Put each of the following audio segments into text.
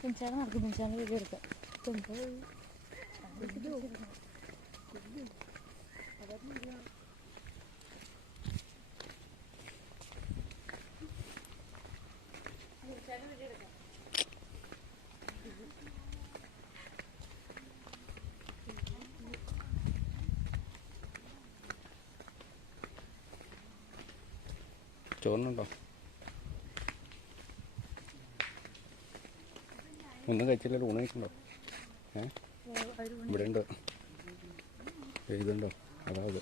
പിഞ്ചാണ് നടക്കും, പിഞ്ചാണ് വീഡിയോ എടുക്കാം. ചോറിനുണ്ടോ? ഒന്നും കഴിച്ചില്ലല്ലോ, ഊണ് കഴിക്കണ്ടോ? ഇവിടെ ഉണ്ട്, ഇതുണ്ടോ? അതാ അത്,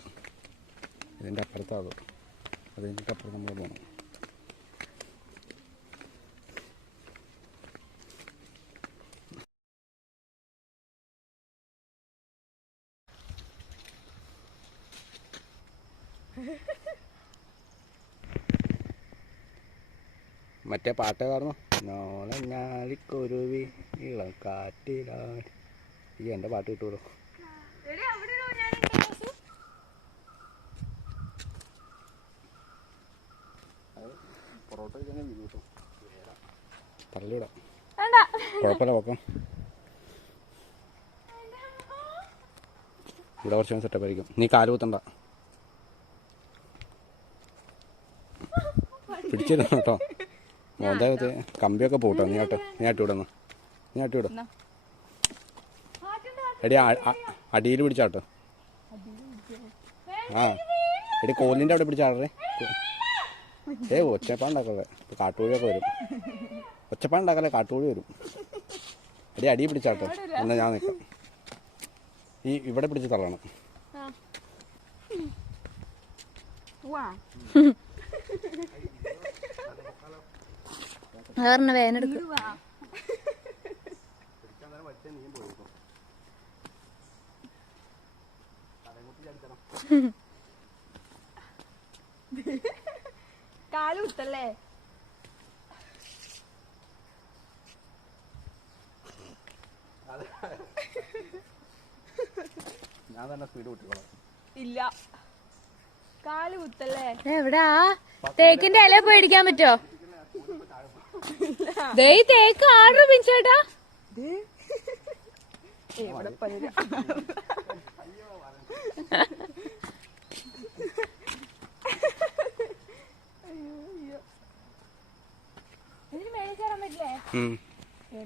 ഇതിൻ്റെ അപ്പുറത്താ അത്, അത് കഴിഞ്ഞിട്ട് അപ്പുറത്ത് നമ്മൾ പോകണം. മറ്റേ പാട്ട് കാരണം നോളഞ്ഞാലിക്കുരുവി ഇളം കാറ്റിലാണ്. ഈ എൻ്റെ പാട്ട് കിട്ടുമല്ലോ. പൊറോട്ട കിട്ടും, തള്ളിവിടാം, കുഴപ്പമില്ല. നോക്കാം, ഇവിടെ കുറച്ച് സെറ്റപ്പ് ആയിരിക്കും. നീ കാല് കുത്തണ്ട, പിടിച്ചിരുന്നു കേട്ടോ. മോന്താകത്ത് കമ്പിയൊക്കെ പോട്ടോ. നീ ആട്ടിവിടുന്നു, നീ ആട്ടിവിടും. എടി അടിയിൽ പിടിച്ചാട്ടോ. ആ എടി കോലിൻ്റെ അവിടെ പിടിച്ചാടേ. ഒച്ചപ്പാ ഉണ്ടാക്കല്ലേ, ഇപ്പോൾ കാട്ടുകോഴിയൊക്കെ വരും. ഒച്ചപ്പാ ഉണ്ടാക്കല്ലേ, കാട്ടുകോഴി വരും. എടി അടിയിൽ പിടിച്ചാട്ടോ. എന്നാൽ ഞാൻ നിൽക്കാം. ഈ ഇവിടെ പിടിച്ച് തള്ളണം. വേനെടുക്കും. കാല് കുത്തല്ലേ? ഞാൻ തന്നെ സ്പീഡ് കൂട്ടിക്കോളാം. ഇല്ല, കാല് കുത്തല്ലേ? എവിടാ തേക്കിന്റെ ഇല പോയി അടിക്കാൻ പറ്റോ? തേക്ക് ആർഡർ പിഞ്ചേട്ടാ. എവിടെ പല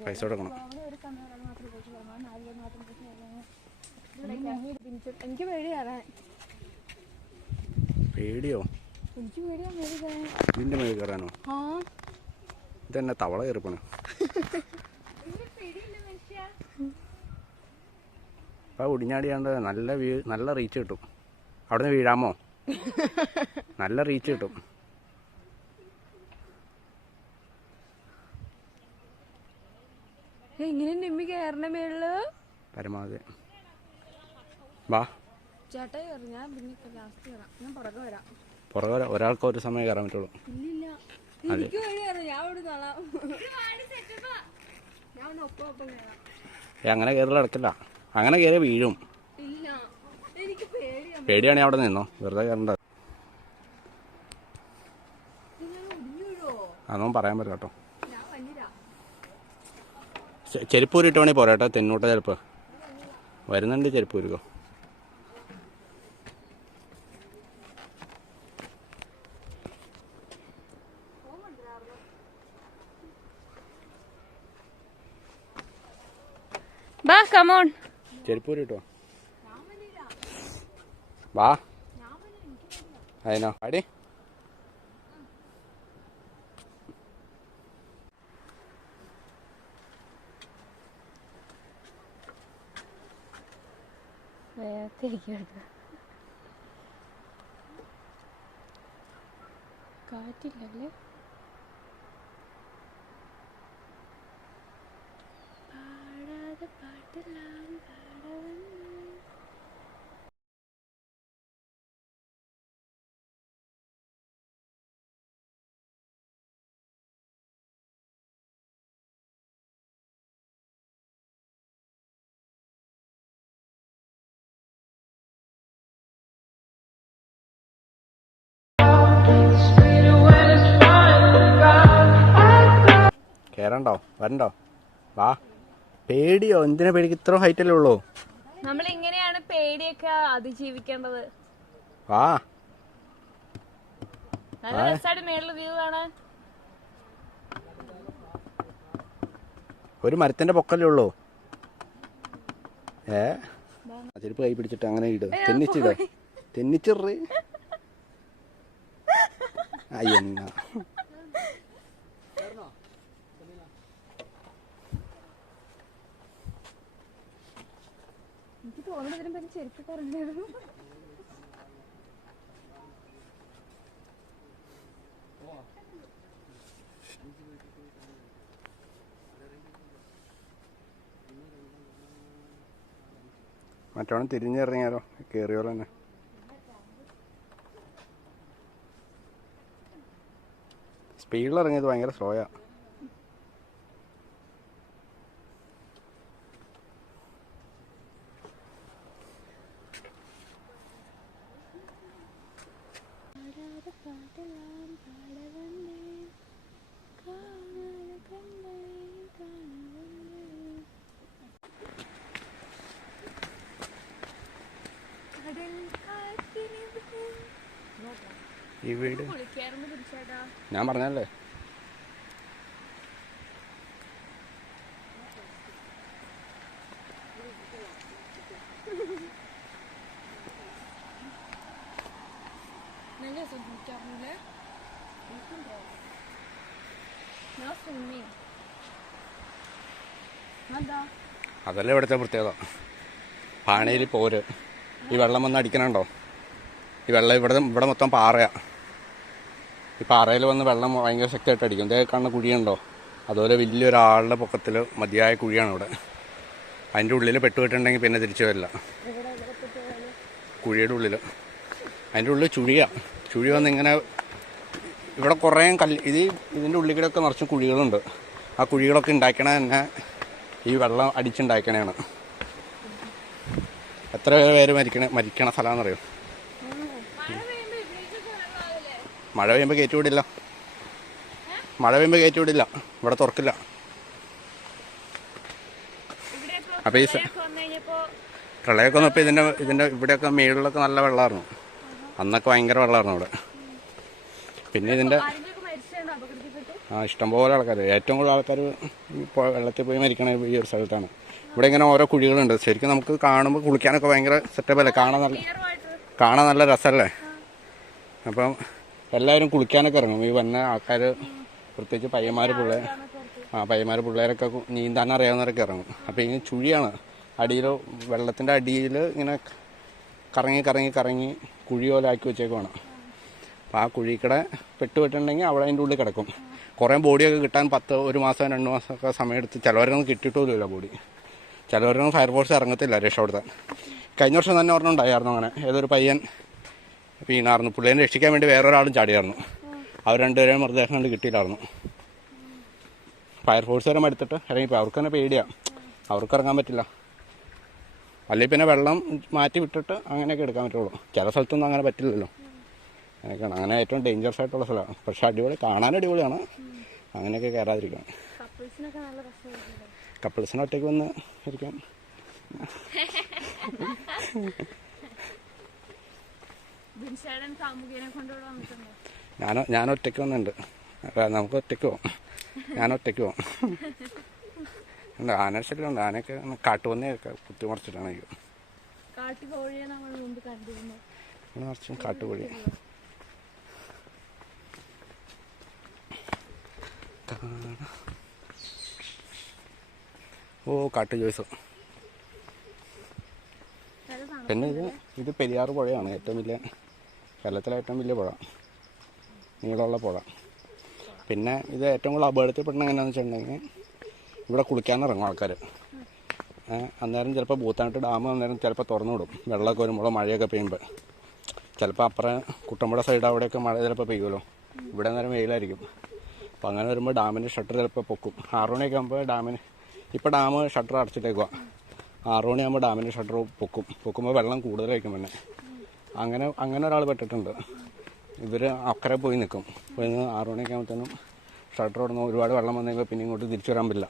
പൈസ കൊടുക്കണം. എനിക്ക് പേടിയാണ്. പേടിയോ? എനിക്ക് പേടിയാ മേടി കയറാൻ. ഇതിന്റെ മേളിൽ കയറാനോ? ഇതെന്നെ തവള കയറിപ്പോണ. അപ്പം ഒടിഞ്ഞാടിയാണ്ട് നല്ല റീച്ച് കിട്ടും. അവിടെ നിന്ന് വീഴാമോ? നല്ല റീച്ച് കിട്ടും. എങ്ങനെ നിമ്മി കയറണ മേളില്? പരമാവധി വാ ചേട്ടാ കയറി, ഞാൻ പിന്നെ ലാസ്റ്റ് കയറാം. ഞാൻ പുറകെ വരാം. പുറകെ ഒരാൾക്ക് ഒരു സമയം കയറാൻ പറ്റുള്ളൂ. ഇല്ലില്ല, എനിക്ക് വഴി കയറാം. ഞാൻ ഇവിടെ തളാം. ഞാൻ ഒപ്പം കയറാം. അങ്ങനെ കയറി നടക്കില്ല, അങ്ങനെ കയറി വീഴും. ഇല്ല, എനിക്ക് പേടിയാണ്. പേടിയാണെങ്കിൽ അവിടെ നിന്നോ, വെറുതെ കയറണ്ട. അതൊന്നും പറയാൻ പറ്റില്ല കേട്ടോ. ചെരുപ്പൂരിട്ട് വേണമെങ്കിൽ പോരാ കേട്ടോ. തെന്നൂട്ട ചെരുപ്പ് വരുന്നുണ്ട്, ചെരുപ്പൂരിക്കോ. ചെരുപ്പൂരിട്ടോ വാ. അതിനോ അടി കാറ്റില്ലല്ലേ? പാടാതെ പാട്ടെല്ലാം പാടവന്നേ. കയറണ്ടോ? വരണ്ടോ? വാ. പേടിയോ? എന്തിനാ പേടിക്ക്? ഇത്ര ഹൈറ്റല്ലേ ഉള്ളൂ. നമ്മൾ ഇങ്ങനെയാണ് പേടിയൊക്കെ അതിജീവിക്കേണ്ടത്. വാ. നല്ല രസമായിട്ട് മേളിൽ വ്യൂ കാണാൻ. ഒരു മരത്തിന്റെ പൊക്കല്ലേ ഉള്ളൂ. ചെരുപ്പ് കൈ പിടിച്ചിട്ട് അങ്ങനെ ഇട്. തെന്നിച്ചിട. തെന്നിച്ചെറി. അയ്യെന്നാ എനിക്ക് തോന്നുന്നതിനും പറ്റി ചെരുപ്പ് പറഞ്ഞായിരുന്നു. മറ്റോണം തിരിഞ്ഞിറങ്ങിയാലോ? കേറിയോളൂ തന്നെ. സ്പീഡിൽ ഇറങ്ങിയത് ഭയങ്കര സ്ലോയാ. ഈ വീട് ഞാൻ പറഞ്ഞല്ലേ. അതല്ലേ ഇവിടുത്തെ പ്രത്യേകത. പാണയിൽ പോര്. ഈ വെള്ളം വന്ന് അടിക്കണുണ്ടോ? ഈ വെള്ളം ഇവിടെ മൊത്തം പാറയാ. ഈ പാറയിൽ വന്ന് വെള്ളം ഭയങ്കര ശക്തിയായിട്ട് അടിക്കും. ഇതേ കാണുന്ന കുഴിയുണ്ടോ? അതുപോലെ വലിയൊരാളുടെ പൊക്കത്തിൽ മതിയായ കുഴിയാണ് ഇവിടെ. അതിൻ്റെ ഉള്ളിൽ പെട്ടുപോയിട്ടുണ്ടെങ്കിൽ പിന്നെ തിരിച്ചു വരില്ല. കുഴിയുടെ ഉള്ളിൽ അതിൻ്റെ ഉള്ളിൽ ചുഴി വന്ന് ഇങ്ങനെ ഇവിടെ കുറേ ഇതിൻ്റെ ഉള്ളിൽ കൂടെയൊക്കെ നിറച്ചും കുഴികളുണ്ട്. ആ കുഴികളൊക്കെ ഉണ്ടാക്കണ തന്നെ ഈ വെള്ളം അടിച്ചുണ്ടാക്കണതാണ്. എത്ര പേര് മരിക്കണ സ്ഥലമാണെന്നറിയോ? മഴ പെയ്യുമ്പോൾ കയറ്റിവിടില്ല. ഇവിടെ തുറക്കില്ല. അപ്പോൾ ഈ പ്രളയമൊക്കെ വന്നപ്പോൾ ഇതിൻ്റെ ഇവിടെയൊക്കെ മേളിലൊക്കെ നല്ല വെള്ളമായിരുന്നു. അന്നൊക്കെ ഭയങ്കര വെള്ളമായിരുന്നു ഇവിടെ. പിന്നെ ഇതിൻ്റെ ഇഷ്ടംപോലെ ആൾക്കാർ, ഏറ്റവും കൂടുതൽ ആൾക്കാർ വെള്ളത്തിൽ പോയി മരിക്കണ ഈ ഒരു സ്ഥലത്താണ്. ഇവിടെ ഇങ്ങനെ ഓരോ കുഴികളുണ്ട്. ശരിക്കും നമുക്ക് കാണുമ്പോൾ കുളിക്കാനൊക്കെ ഭയങ്കര സെറ്റപ്പല്ലേ? കാണാൻ നല്ല രസമല്ലേ? അപ്പം എല്ലാവരും കുളിക്കാനൊക്കെ ഇറങ്ങും. ഈ വന്ന ആൾക്കാർ, പ്രത്യേകിച്ച് പയ്യന്മാർ പിള്ളേരൊക്കെ നീന്താൻ അറിയാവുന്നവരൊക്കെ ഇറങ്ങും. അപ്പോൾ ഇങ്ങനെ ചുഴിയാണ് വെള്ളത്തിൻ്റെ അടിയിൽ ഇങ്ങനെ കറങ്ങി കുഴി പോലെ ആക്കി വെച്ചേക്കുവാണ്. അപ്പോൾ ആ കുഴിക്കടെ പെട്ടുപോയിട്ടുണ്ടെങ്കിൽ അവിടെ അതിൻ്റെ ഉള്ളിൽ കിടക്കും. കുറേ ബോഡിയൊക്കെ കിട്ടാൻ ഒരു മാസം 2 മാസമൊക്കെ സമയമെടുത്ത് ചിലവരൊന്നും കിട്ടിയിട്ടില്ല ബോഡി. ചിലവരൊന്നും ഫയർഫോഴ്സ് ഇറങ്ങത്തില്ല രക്ഷപ്പെടുത്താൻ. കഴിഞ്ഞ വർഷം തന്നെ ഒരെണ്ണം ഉണ്ടായിരുന്നു അങ്ങനെ. ഏതൊരു പയ്യൻ വീണായിരുന്നു. പുള്ളിയെ രക്ഷിക്കാൻ വേണ്ടി വേറൊരാളും ചാടിയായിരുന്നു. അവർ രണ്ടുപേരെയും മൃതദേഹം കൊണ്ട് കിട്ടിയില്ലായിരുന്നു. ഫയർഫോഴ്സുകാരും എടുത്തിട്ട് ഇറങ്ങിപ്പോയി. അവർക്ക് തന്നെ പേടിയാണ്, അവർക്ക് ഇറങ്ങാൻ പറ്റില്ല. അല്ലെങ്കിൽ പിന്നെ വെള്ളം മാറ്റി വിട്ടിട്ട് അങ്ങനെയൊക്കെ എടുക്കാൻ പറ്റുള്ളൂ. ചില സ്ഥലത്തൊന്നും അങ്ങനെ പറ്റില്ലല്ലോ. അങ്ങനെയൊക്കെയാണ്. അങ്ങനെ ഏറ്റവും ഡേഞ്ചറസ് ആയിട്ടുള്ള സ്ഥലമാണ്. പക്ഷെ കാണാൻ അടിപൊളിയാണ്. അങ്ങനെയൊക്കെ കയറാതിരിക്കണം. കപ്പിൾസിന് ഒറ്റയ്ക്ക് വന്ന് ഇരിക്കാം. ഞാൻ ഒറ്റയ്ക്ക് വന്നിട്ടുണ്ട്. നമുക്ക് ഒറ്റയ്ക്ക് പോവാം. ഞാൻ ഒറ്റയ്ക്ക് പോവാം. ആന ശല്യമുണ്ട്. ആനയൊക്കെ കാട്ടുപന്നിയൊക്കെ കുത്തിമറിച്ചിട്ടാണ് നിറച്ചും കാട്ടുകോഴി. കാട്ടു ജോയ്സ്. പിന്നെ ഇത് പെരിയാർ പുഴയാണ്. ഏറ്റവും വലിയ കേരളത്തിലെ ഏറ്റവും വലിയ പുഴ. നീളമുള്ള പുഴ. പിന്നെ ഇത് ഏറ്റവും കൂടുതൽ അപകടത്തിൽപ്പെടുന്ന എങ്ങനെയാണെന്ന് വെച്ചിട്ടുണ്ടെങ്കിൽ ഇവിടെ കുളിക്കാനിറങ്ങും ആൾക്കാർ. അന്നേരം ചിലപ്പോൾ ബൂത്താനാട്ട് ഡാം അന്നേരം ചിലപ്പോൾ തുറന്നു വിടും. വെള്ളമൊക്കെ വരുമ്പോൾ മഴയൊക്കെ പെയ്യുമ്പോൾ ചിലപ്പോൾ അപ്പുറം കുട്ടമ്പുഴ സൈഡ് അവിടെയൊക്കെ മഴ ചിലപ്പോൾ പെയ്യുമല്ലോ. ഇവിടെ നേരം വെയിലായിരിക്കും. അപ്പോൾ അങ്ങനെ വരുമ്പോൾ ഡാമിൻ്റെ ഷട്ടർ ചിലപ്പോൾ പൊക്കും. 6 മണിയൊക്കെ ആകുമ്പോൾ ഡാമിന്, ഇപ്പോൾ ഡാം ഷട്ടർ അടച്ചിട്ടേക്കുക. 6 മണിയാകുമ്പോൾ ഡാമിൻ്റെ ഷട്ടർ പൊക്കുമ്പോൾ വെള്ളം കൂടുതലായിരിക്കും. പിന്നെ അങ്ങനെ ഒരാൾ പെട്ടിട്ടുണ്ട്. ഇവർ അക്കരെ പോയി നിൽക്കും. പോയി 6 മണിയൊക്കെ ആകുമ്പോഴത്തേനും ഷട്ടർ ഇടുന്ന ഒരുപാട് വെള്ളം വന്നു കഴിയുമ്പോൾ പിന്നെ ഇങ്ങോട്ട് തിരിച്ചു വരാൻ പറ്റില്ല.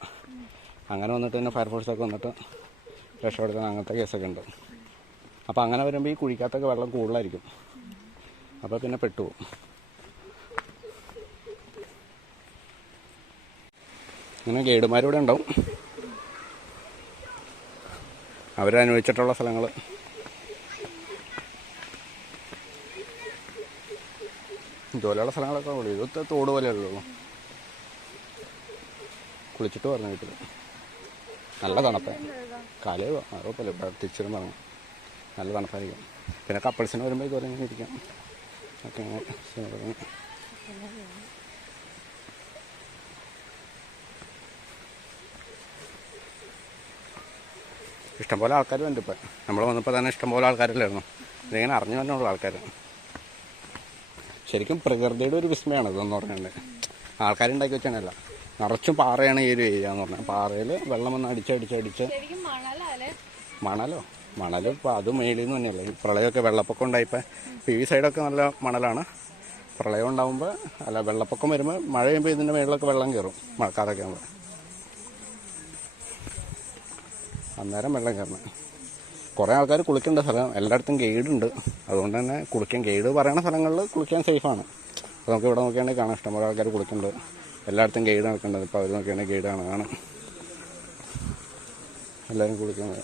അങ്ങനെ വന്നിട്ട് തന്നെ ഫയർഫോഴ്സൊക്കെ വന്നിട്ട് രക്ഷപ്പെടുത്താൻ അങ്ങനത്തെ കേസൊക്കെ ഉണ്ട്. അപ്പോൾ അങ്ങനെ വരുമ്പോൾ ഈ കുഴിക്കകത്തൊക്കെ വെള്ളം കൂടുതലായിരിക്കും. അപ്പോൾ പിന്നെ പെട്ടുപോകും. ഇങ്ങനെ ഗൈഡുമാരിവിടെ ഉണ്ടാവും. അവരനുഭവിച്ചിട്ടുള്ള സ്ഥലങ്ങൾ. ഇതുപോലെയുള്ള സ്ഥലങ്ങളൊക്കെ ഉള്ളൂ. ഇത് തോട് പോലെയുള്ളൂ. കുളിച്ചിട്ട് പറഞ്ഞു വീട്ടിൽ. നല്ല തണുപ്പാണ്. കാലയോ അറിയപ്പോലെ തിരിച്ചിരും പറഞ്ഞു. നല്ല തണുപ്പായിരിക്കും. പിന്നെ കപ്പിൾസിന് വരുമ്പോൾ ഇതുപോലെ ഇങ്ങനെ ഇരിക്കാം. ഒക്കെ ഇങ്ങനെ ഇഷ്ടംപോലെ ആൾക്കാർ ഉണ്ട്. ഇപ്പം നമ്മൾ വന്നപ്പോൾ തന്നെ ഇഷ്ടംപോലെ ആൾക്കാരില്ലായിരുന്നു. ഇതിങ്ങനെ അറിഞ്ഞു തന്നെയുള്ള ആൾക്കാർ. ശരിക്കും പ്രകൃതിയുടെ ഒരു വിസ്മയമാണ് ഇതെന്ന് പറഞ്ഞിട്ടുണ്ട്. ആൾക്കാരുണ്ടാക്കി വെച്ചാണല്ല, നിറച്ചും പാറയാണ് ഈ ഒരു ഏരിയ എന്ന് പറഞ്ഞാൽ. പാറയിൽ വെള്ളം വന്ന് അടിച്ചടിച്ചടിച്ച് മണൽ ഇപ്പോൾ അത് മേളിൽ നിന്ന് തന്നെയല്ലേ. ഈ പ്രളയമൊക്കെ വെള്ളപ്പൊക്കം ഉണ്ടായിപ്പോൾ ഈ സൈഡൊക്കെ നല്ല മണലാണ്. പ്രളയം ഉണ്ടാകുമ്പോൾ വെള്ളപ്പൊക്കം വരുമ്പോൾ മഴ പെയ്യുമ്പോൾ ഇതിൻ്റെ മേളിലൊക്കെ വെള്ളം കയറും. മഴക്കാലൊക്കെ ആകുമ്പോൾ അന്നേരം വെള്ളം കയറണം. കുറേ ആൾക്കാർ കുളിക്കേണ്ട സ്ഥലം. എല്ലായിടത്തും ഗൈഡുണ്ട്. അതുകൊണ്ട് തന്നെ ഗൈഡ് പറയുന്ന സ്ഥലങ്ങളിൽ കുളിക്കാൻ സേഫാണ്. അപ്പോൾ നമുക്ക് ഇവിടെ നോക്കിയാണെങ്കിൽ കാണാം ഇഷ്ടംപോലെ ആൾക്കാർ കുളിക്കുന്നുണ്ട്. എല്ലായിടത്തും ഗൈഡ് നടക്കേണ്ടത്. ഇപ്പോൾ അവർ നോക്കിയാണെങ്കിൽ ഗൈഡാണ് കാണാം. എല്ലാവരും കുളിക്കുന്നത്.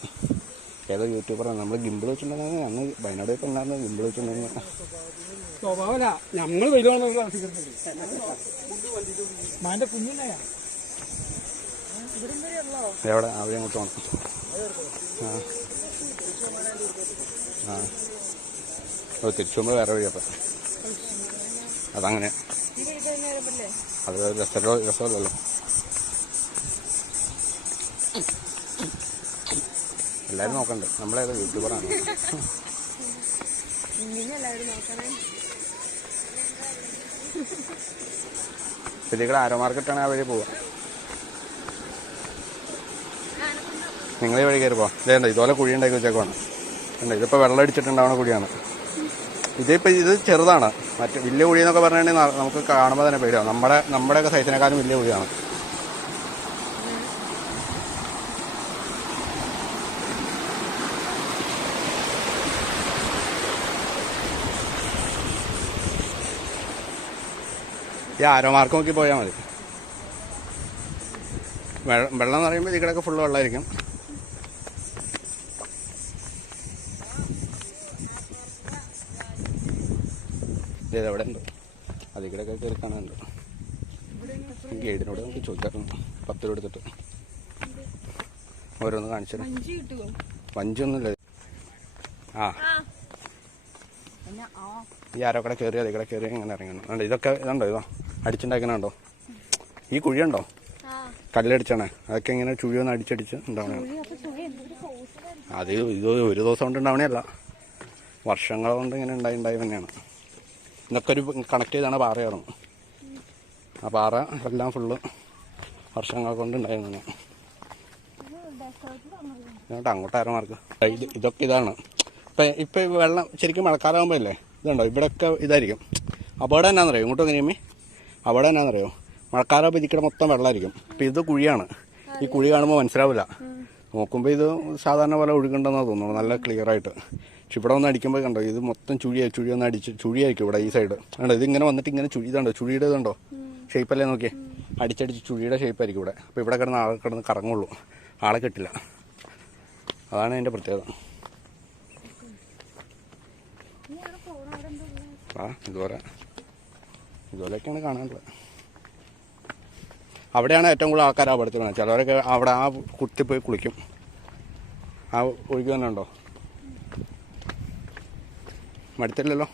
ഏതോ യൂട്യൂബറാണ് നമ്മൾ ഗിംബിൾ വെച്ചിട്ടുണ്ടെങ്കിൽ അന്ന് വയനാട് ഇപ്പോൾ ഉണ്ടായിരുന്നു. ഗിംബിൾ വെച്ചിട്ടുണ്ടെങ്കിൽ എവിടെ അവിടെ അങ്ങോട്ട് പോകണം. തിരിച്ചു പോകുമ്പോൾ വേറെ വഴി. അപ്പം അതങ്ങനെ അത് രസമല്ലല്ലോ. എല്ലാവരും നോക്കണ്ട്. നമ്മളേതോ യൂട്യൂബറാണ്. ശരിക്കും ആരോ മാർക്കറ്റാണ് ആ വഴി പോവുക. നിങ്ങൾ ഈ വഴി കയറി പോവാം. ഇതേണ്ട ഇതുപോലെ കുഴി ഉണ്ടാക്കി വെച്ചേക്കുവാണ്. ഉണ്ട്. ഇതിപ്പോൾ വെള്ളം അടിച്ചിട്ടുണ്ടാവുന്ന കുഴിയാണ്. ഇത് ചെറുതാണ്. മറ്റു വലിയ കുഴി എന്നൊക്കെ പറഞ്ഞിട്ടുണ്ടെങ്കിൽ നമുക്ക് കാണുമ്പോൾ തന്നെ പേടിയാവും. നമ്മുടെയൊക്കെ സൈസിനെക്കാളും വലിയ കുഴിയാണ്. ഈ ആരോ മാർക്ക് നോക്കി പോയാൽ മതി. വെള്ളം എന്ന് പറയുമ്പോൾ ഇതിക്കടൊക്കെ ഫുള്ള് വെള്ളമായിരിക്കും. ഇതെവിടെ ഉണ്ട്? അതിക്കടൊക്കെ കയറി കാണാനുണ്ട്. ഗൈഡിനോട് നമുക്ക് ചോദിക്കാറുണ്ട്. 10 രൂപ എടുത്തിട്ട് ഓരോന്ന് കാണിച്ചു. വഞ്ചൊന്നുമില്ല. ഈ ആരോ കട കയറി അതിക്കടെ കയറി ഇങ്ങനെ ഇറങ്ങണം. ഇതൊക്കെ ഇതുണ്ടോ? ഇതോ അടിച്ചുണ്ടാക്കണുണ്ടോ? ഈ കുഴിയുണ്ടോ? കല്ലടിച്ചാണ്. അതൊക്കെ ഇങ്ങനെ ചുഴിയൊന്ന് അടിച്ചടിച്ച് ഉണ്ടാവണേ. ഇത് ഒരു ദിവസം കൊണ്ട് ഉണ്ടാവണേയല്ല, വർഷങ്ങൾ കൊണ്ട് ഇങ്ങനെ ഉണ്ടായി തന്നെയാണ്. ഇതൊക്കെ ഒരു കണക്ട് ചെയ്താണ് പാറ കയറും. ആ പാറ എല്ലാം ഫുള്ള് വർഷങ്ങൾ കൊണ്ട് ഉണ്ടായിരുന്നു. എന്നിട്ട് അങ്ങോട്ട് ആരമാർക്ക് ഇതൊക്കെ ഇതാണ്. ഇപ്പം വെള്ളം ശരിക്കും മഴക്കാലമാകുമ്പോൾ അല്ലേ ഇതുണ്ടോ? ഇവിടെയൊക്കെ ഇതായിരിക്കും. അപകടം എന്നാന്നറിയോ? ഇങ്ങോട്ട് എങ്ങനെയുമേ അപകടം എന്നാന്നറിയോ? മഴക്കാലമാകുമ്പോൾ ഇതിക്കടെ മൊത്തം വെള്ളമായിരിക്കും. ഇപ്പം ഇത് കുഴിയാണ്. ഈ കുഴി കാണുമ്പോൾ മനസ്സിലാവില്ല. നോക്കുമ്പോൾ ഇത് സാധാരണ പോലെ ഒഴുകുണ്ടെന്നാണ് തോന്നുന്നു, നല്ല ക്ലിയർ ആയിട്ട്. പക്ഷെ ഇവിടെ ഒന്ന് അടിക്കുമ്പോൾ കണ്ടോ, ഇത് മൊത്തം ചുഴി ഒന്ന് അടിച്ച് ചുഴിയായിരിക്കും ഇവിടെ ഈ സൈഡ്. കണ്ടോ, ഇതിങ്ങനെ വന്നിട്ട് ഇങ്ങനെ ഇതുണ്ടോ, ചുഴിയുടെ ഇതുണ്ടോ ഷേപ്പല്ലേ നോക്കിയേ, അടിച്ചടിച്ച് ചുഴിയുടെ ഷേപ്പായിരിക്കും ഇവിടെ. അപ്പോൾ ഇവിടെ കിടന്ന് ആളെ കിടന്ന് കറങ്ങുള്ളൂ, ആളെ കിട്ടില്ല. അതാണ് അതിൻ്റെ പ്രത്യേകത. ഇതുപോലെയൊക്കെയാണ് കാണാനുള്ളത്. അവിടെയാണ് ഏറ്റവും കൂടുതൽ ആൾക്കാർ അപകടത്തിലാണ്. ചിലവരൊക്കെ അവിടെ ആ കുത്തി പോയി കുളിക്കും. ആ ഒഴുകി തന്നെ ഉണ്ടോ? മടുത്തില്ലല്ലോ?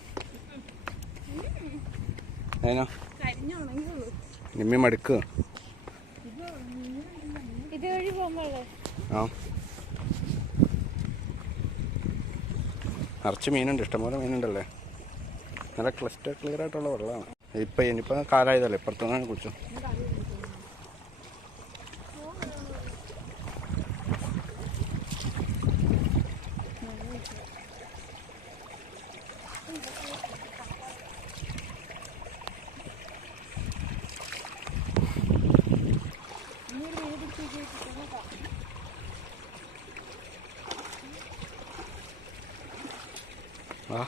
അതിനാ കരിഞ്ഞുണങ്ങിയുള്ളൂ. നിമ്മി മടുക്കുക. ഇതുവഴി പോകുമ്പോഴേ ആ നിറച്ച് മീനുണ്ട്, ഇഷ്ടംപോലെ മീനുണ്ടല്ലേ. നല്ല ക്ലിയർ ആയിട്ടുള്ള വെള്ളമാണ്. ഇനിയിപ്പോൾ കാലായതല്ലേ, ഇപ്പുറത്തുനിന്ന് കുടിച്ചു. ആ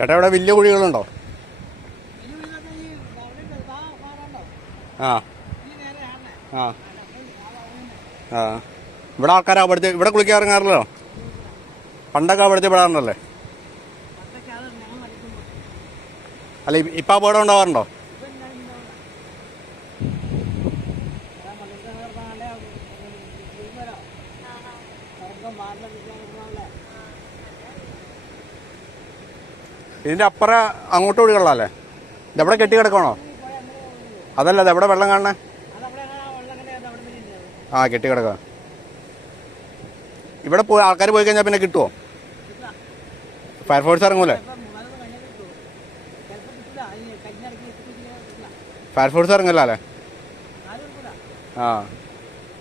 ചേട്ടാ ഇവിടെ വലിയ കുഴികളുണ്ടോ? ആ ആ ആ ഇവിടെ ആൾക്കാർ അവിടുത്തെ ഇവിടെ കുളിക്കാൻ ഇറങ്ങാറില്ലല്ലോ. പണ്ടൊക്കെ അവിടുത്തെ വിടാറുണ്ടല്ലേ? അല്ല ഇപ്പം അപകടം ഉണ്ടാവാറുണ്ടോ? ഇതിൻ്റെ അപ്പുറം അങ്ങോട്ട് ഒഴുകളല്ലേ? ഇതെവിടെ കെട്ടി കിടക്കണോ? അതല്ല ഇതെവിടെ വെള്ളം കാണണേ? ആ കെട്ടി കിടക്കുക. ഇവിടെ പോയി ആൾക്കാർ പോയി കഴിഞ്ഞാൽ പിന്നെ കിട്ടുമോ? ഫയർഫോഴ്സ് ഇറങ്ങൂലേ? ഫയർഫോഴ്സ് ഇറങ്ങില്ല അല്ലേ? ആ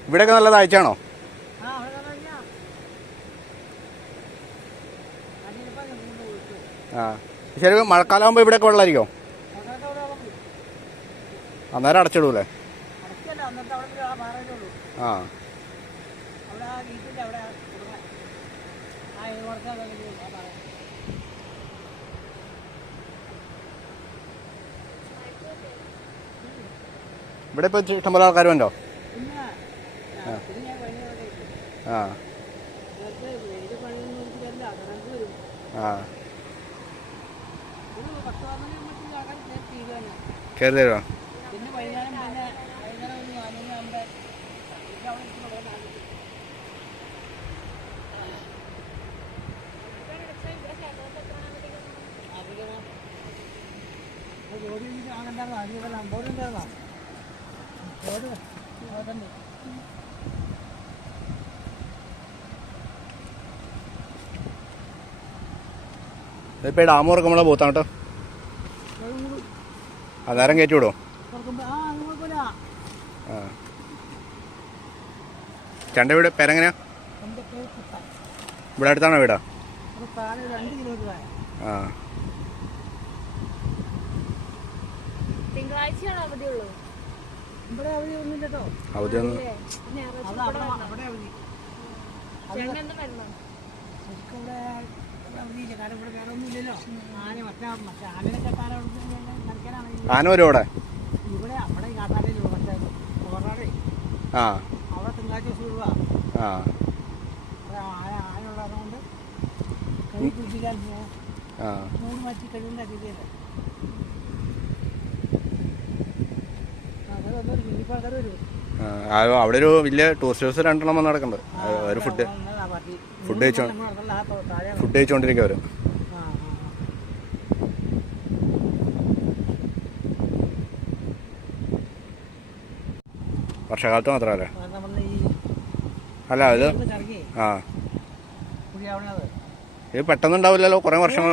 ഇവിടെയൊക്കെ നല്ല താഴ്ചയാണോ? ആ ശരി. മഴക്കാലമാകുമ്പോൾ ഇവിടെയൊക്കെ വെള്ളമായിരിക്കുമോ? അന്നേരം അടച്ചിടൂലേ? ആ ഇവിടെ ഇപ്പോൾ ഇഷ്ടംപോലെ ആൾക്കാരുണ്ടോ? ആ ആ കയറി തരുമോ? ഇതിപ്പോൾ ഡാം തുറക്കുമ്പോഴാണ് പോത്താണ് കേട്ടോ. അന്നേരം കയറ്റി വിടുമോ? ആ ചേട്ടൻ്റെ വീട് പേരെങ്ങനെയാ? ഇവിടെ അടുത്താണോ വീടാ? ആ തിങ്കളാഴ്ചയാണോ അവധിയുള്ളൂ? അവധിയൊന്നും ആന വരും അവിടെ. ആ ആ അവിടെ ഒരു വലിയ ടൂറിസ്റ്റ് ബസ് രണ്ടെണ്ണം വന്ന് നടക്കുന്നുണ്ട്. അവർ ഫുഡ് കഴിച്ചുകൊണ്ടിരിക്കുക അവർ. വർഷകാലത്ത് മാത്രമല്ലേ? അല്ല അത് ആ ഇത് പെട്ടെന്നുണ്ടാവില്ലല്ലോ, കുറേ വർഷങ്ങൾ.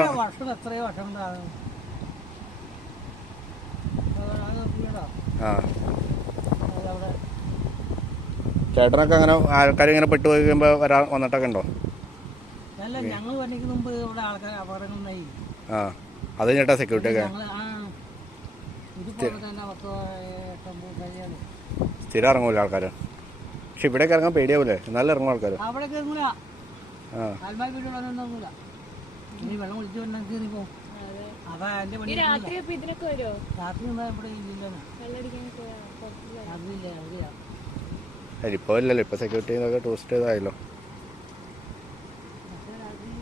ആ ചേട്ടനൊക്കെ അങ്ങനെ ആൾക്കാരിങ്ങനെ പെട്ടുപോയി കഴിയുമ്പോൾ വന്നിട്ടൊക്കെ ഉണ്ടോ? ആ അത് ചേട്ടാ സെക്യൂരിറ്റി ഒക്കെ സ്ഥിരം ഇറങ്ങൂല ആൾക്കാർ. പക്ഷെ ഇവിടേക്ക് ഇറങ്ങാൻ പേടിയാവൂലേ? എന്നാലും ഇറങ്ങും ആൾക്കാർ. അവിടെ കയറുന്നില്ല, ആ കാൽമാൽ വീട്ടിലൊന്നുമില്ല. ഇനി വെള്ളം ഒളിച്ചു വന്നാൽ കയറി പോകും. അതാ എൻ്റെ പണി. രാത്രി അപ്പൊ ഇതിനൊക്കെ വരുമോ? രാത്രി നിന്നാൽ ഇവിടെ ഇല്ലല്ലോ. വെള്ളടിക്കാനൊക്കെ രാത്രിയില്ല, എവിടെയാ? ഇപ്പോൾ ഇല്ലല്ലോ, ഇപ്പോൾ സെക്യൂരിറ്റി ഇതൊക്കെ ടൂറിസ്റ്റ് ഇതായല്ലോ. പക്ഷേ രാത്രി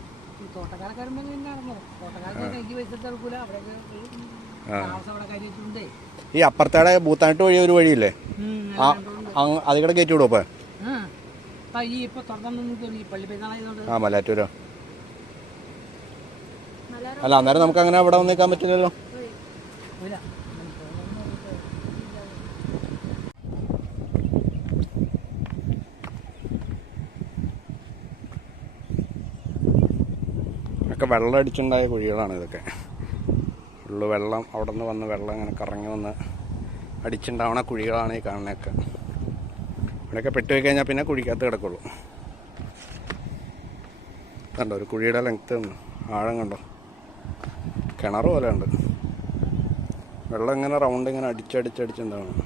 ഈ തോട്ടക്കാരൊക്കെ വരുമ്പോൾ തന്നെ ഇറങ്ങും. തോട്ടക്കാരൊക്കെ എനിക്ക് പൈസ എടുക്കൂല. അവിടെയൊക്കെ താമസം അവിടെ കാര്യമായിട്ടുണ്ടേ. ഈ അപ്പുറത്തേടെ ബൂത്താനിട്ട് വഴി ഒരു വഴിയില്ലേ, അതികൂടെ കയറ്റി വിടും ഇപ്പം? ഈ ഇപ്പൊ തുറന്നു പള്ളി പെരുന്നാളായതുകൊണ്ട്. ആ മലയാറ്റൂരോ? അല്ല അന്നേരം നമുക്ക് അങ്ങനെ അവിടെ വന്ന് നിൽക്കാൻ പറ്റില്ലല്ലോ. ഒക്കെ വെള്ളം അടിച്ചുണ്ടായ കുഴികളാണ് ഇതൊക്കെ. ഉള്ളു വെള്ളം അവിടെ നിന്ന് വന്ന് വെള്ളം ഇങ്ങനെ കറങ്ങി വന്ന് അടിച്ചുണ്ടാവണ കുഴികളാണ് ഈ കാണുന്നതൊക്കെ. ഇവിടെയൊക്കെ പെട്ടുപോയി കഴിഞ്ഞാൽ പിന്നെ കുഴിക്കകത്ത് കിടക്കുള്ളൂ. കണ്ടോ ഒരു കുഴിയുടെ ലെങ്ത്ത് ആഴം കണ്ടോ? കിണർ പോലെ ഉണ്ട്. വെള്ളം ഇങ്ങനെ റൗണ്ട് ഇങ്ങനെ അടിച്ചടിച്ചടിച്ചുണ്ടാവണം.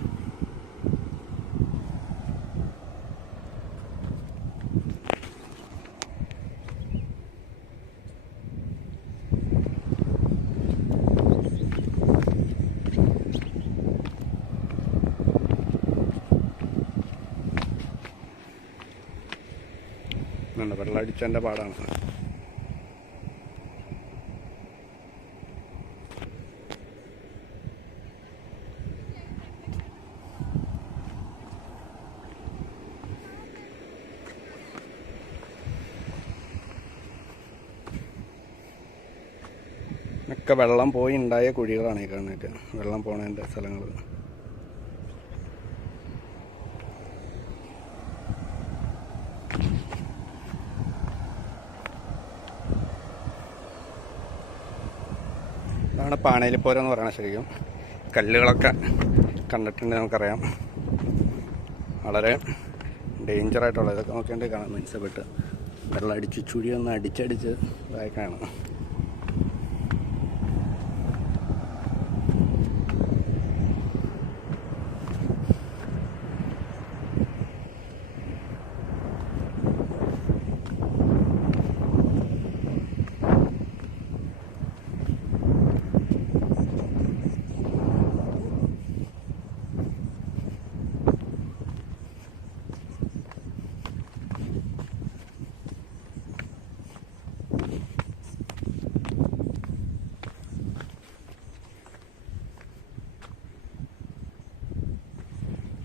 വെള്ളം അടിച്ചതിൻ്റെ പാടാണ്. ഒക്കെ വെള്ളം പോയി ഉണ്ടായ കുഴികളാണ് ഈ കാണുന്നതൊക്കെ, വെള്ളം പോണതിൻ്റെ സ്ഥലങ്ങൾ. ഇതാണ് പാണേലിപ്പോര എന്ന് പറയുന്നത്. ശരിക്കും കല്ലുകളൊക്കെ കണ്ടിട്ടുണ്ട്, നമുക്കറിയാം. വളരെ ഡേഞ്ചറായിട്ടുള്ള ഇതൊക്കെ നോക്കേണ്ടി കാണാം. മനസ്സിൽപ്പെട്ട് വെള്ളം അടിച്ച് ചുഴിയൊന്ന് അടിച്ചടിച്ച് ഇതായിക്കാണ്.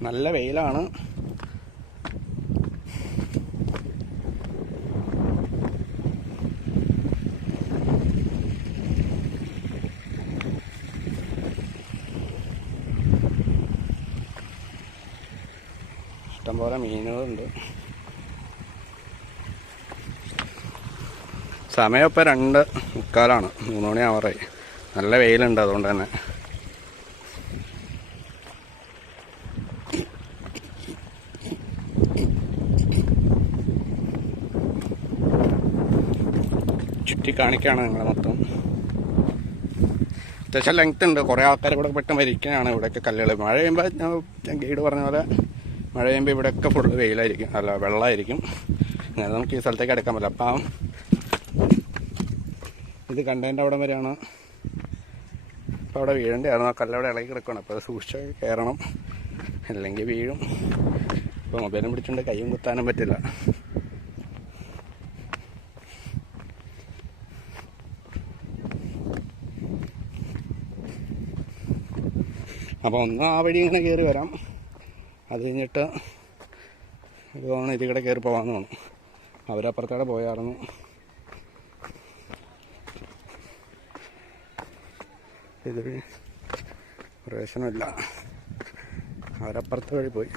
നല്ല വെയിലാണ്. ഇഷ്ടംപോലെ മീനുകളുണ്ട്. സമയം ഇപ്പോൾ 2:45, 3 മണി ആവാറായി. നല്ല വെയിലുണ്ട്, അതുകൊണ്ട് തന്നെ. ചുറ്റി കാണിക്കുകയാണ് നിങ്ങളെ മൊത്തം. അത്യാവശ്യം ലെങ്ത് ഉണ്ട്. കുറേ ആൾക്കാർ ഇവിടെ പെട്ടെന്ന് മരിക്കുകയാണ്. ഇവിടെയൊക്കെ കല്ലുകൾ മഴ പെയ്യുമ്പോൾ, ഞാൻ ഗൈഡ് പറഞ്ഞ പോലെ മഴ പെയ്യുമ്പോൾ ഇവിടെയൊക്കെ ഫുള്ള് വെയിലായിരിക്കും, അല്ല വെള്ളമായിരിക്കും. അങ്ങനെ നമുക്ക് ഈ സ്ഥലത്തേക്ക് അടുക്കാൻ പറ്റില്ല. അപ്പം ഇത് കണ്ടതിൻ്റെ അവിടെ വരെയാണ്. അപ്പോൾ അവിടെ വീഴേണ്ടതായിരുന്നു. ആ കല്ലവിടെ ഇളകി കിടക്കണം. അപ്പോൾ അത് സൂക്ഷിച്ച് കയറണം, അല്ലെങ്കിൽ വീഴും. ഇപ്പോൾ മൊബൈലും പിടിച്ചുകൊണ്ട് കൈയും കുത്താനും പറ്റില്ല. അപ്പോൾ ഒന്ന് ആ വഴി ഇങ്ങനെ കയറി വരാം. അത് കഴിഞ്ഞിട്ട് ഇത് തോന്നുന്നു ഇതികൂടെ കയറി പോകാമെന്ന് തോന്നുന്നു. അവരപ്പുറത്തൂടെ പോയായിരുന്നു. ഇതുവഴി പ്രവേശനമില്ല, അവരപ്പുറത്ത് വഴി പോയി.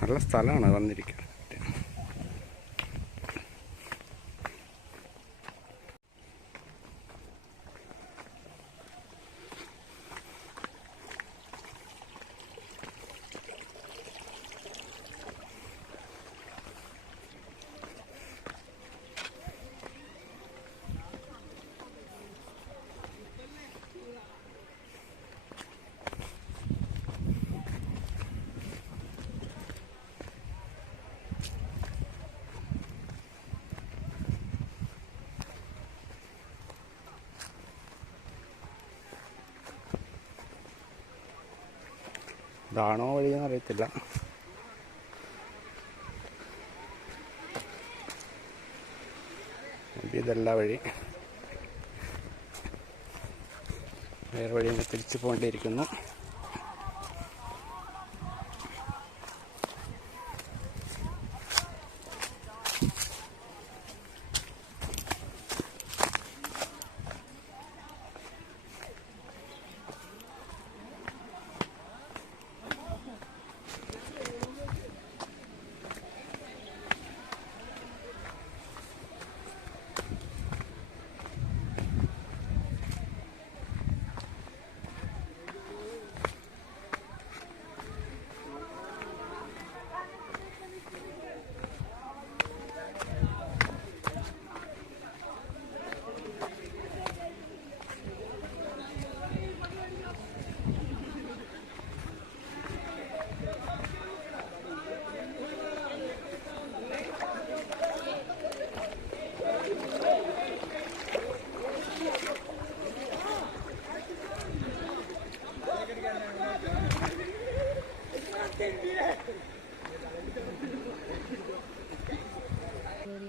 നല്ല സ്ഥലമാണ് വന്നിരിക്കാൻ. ഇതാണോ വഴിയെന്ന് അറിയത്തില്ല. ഇതല്ല വഴി. വേറെ വഴി തിരിച്ചു പോകേണ്ടിയിരിക്കുന്നു.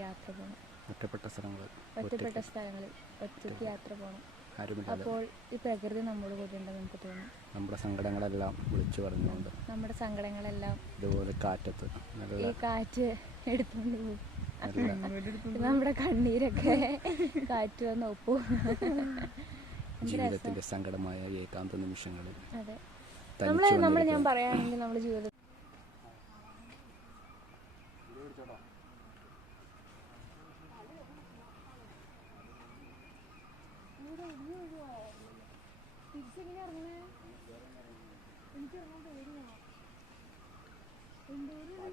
യാത്ര പോകണം. ഒറ്റപ്പെട്ട സ്ഥലങ്ങളിൽ ഒറ്റയ്ക്ക് യാത്ര പോകണം. ആരുമില്ല. അപ്പോൾ ഈ പ്രകൃതി നമ്മുടെ കൂടെ ഉണ്ടെന്ന് നമുക്ക് തോന്നും. നമ്മുടെ സങ്കടങ്ങളെല്ലാം വിളിച്ചു പറഞ്ഞുകൊണ്ട് നമ്മുടെ സങ്കടങ്ങളെല്ലാം ഇതുപോലെ കാറ്റത്ത് ഈ കാറ്റ് എടുത്തുകൊണ്ട് പോകും. നമ്മുടെ കണ്ണീരൊക്കെ കാറ്റ് വന്ന് ഒപ്പു. ജീവിതത്തിന്റെ സങ്കടമായ ഏകാന്ത നിമിഷങ്ങളിൽ അതെ, നമ്മൾ ഞാൻ പറയുകയാണെങ്കിൽ നമ്മുടെ ജീവിതം തിരിച്ചെങ്ങനെ ഇറങ്ങണേ? എനിക്ക് ഇറങ്ങാൻ പേടിയാ. എനിക്ക് പേടിയാണ്.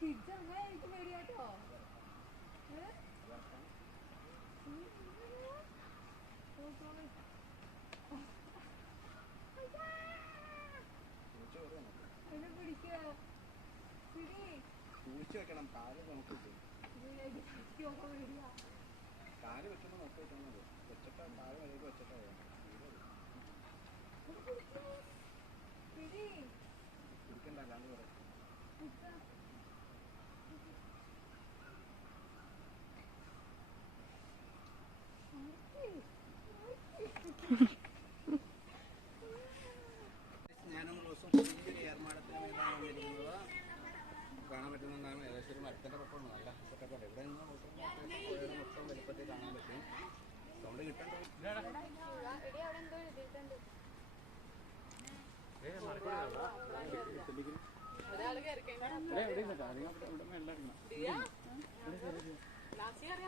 തിരിച്ചെറങ്ങാൻ എനിക്ക് പേടിയാട്ടോ. എന്നെ പിടിക്കുക. വെക്കണം കാല് നമുക്ക് കാല് വെക്കുമ്പോൾ നോക്കി വെക്കണം. വെച്ചിട്ട് കാല് വഴിയൊക്കെ വെച്ചിട്ട് പിടിക്കണ്ട അല്ലാണ്ട് പറയാം. ഞാനൊന്ന് ദിവസം വലിയൊരു ഏർമാടത്തിന് മേലാണ് വന്നിരിക്കുന്നത്. കാണാൻ പറ്റുന്നതാണ്. ഏകദേശം ഒരു മരത്തിൻ്റെ പക്കമാണ്. നല്ല സെറ്റപ്പാണ്. ഇവിടെ നിന്ന് പുഴയുടെ മൊത്തം വലിപ്പത്തിൽ കാണാൻ പറ്റും. സൗണ്ട് കിട്ടണ്ടോ?